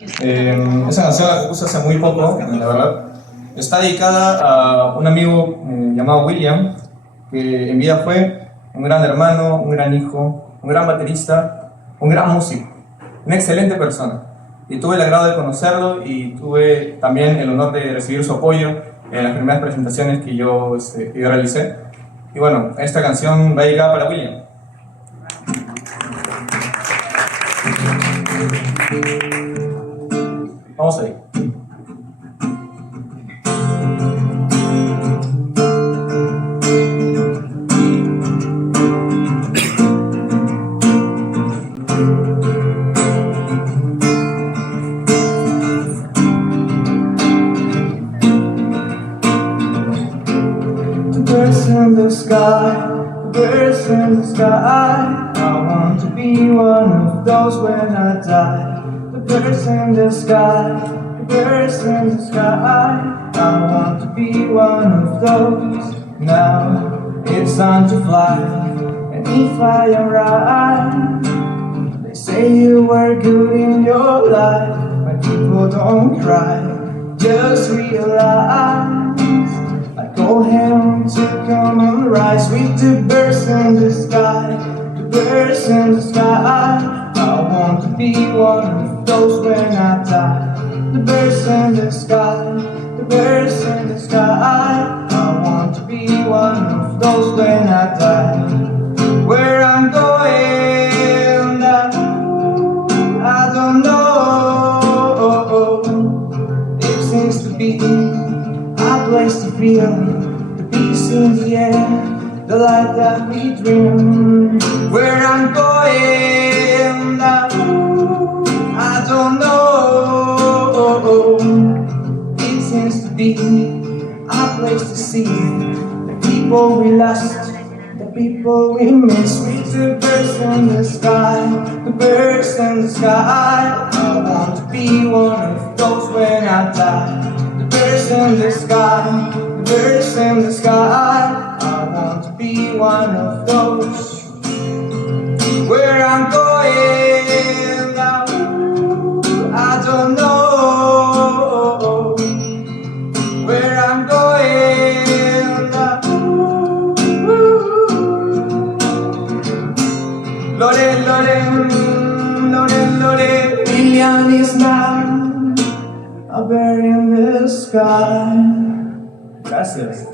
Esa canción la compuse hace muy poco, la verdad. Está dedicada a un amigo llamado William, que en vida fue un gran hermano, un gran hijo, un gran baterista, un gran músico, una excelente persona. Y tuve el agrado de conocerlo y tuve también el honor de recibir su apoyo en las primeras presentaciones que yo realicé. Y bueno, esta canción va dedicada para William. Vamos ahí. Birds in the sky, birds in the sky. I want to be one of those when I die. The birds in the sky, the birds in the sky. I want to be one of those. Now it's time to fly, and if I am right, they say you were good in your life, but people don't cry. Just realize. Go home to come and rise with the birds in the sky, the birds in the sky. I want to be one of those when I die. The birds in the sky, the birds in the sky. I want to be one of those when I die. Where I'm going, I don't know. It seems to be a place to feel the peace in the air, the light that we dream. Where I'm going, I don't know. It seems to be a place to see the people we lost, the people we miss. With the birds in the sky, the birds in the sky. I want to be one of those when I die. Birds in the sky, the birds in the sky. I want to be one of those. Where I'm going now, I don't know. Where I'm going now, Lore, Lore, Lore, Lore. William is now a bird in the sky. Gracias.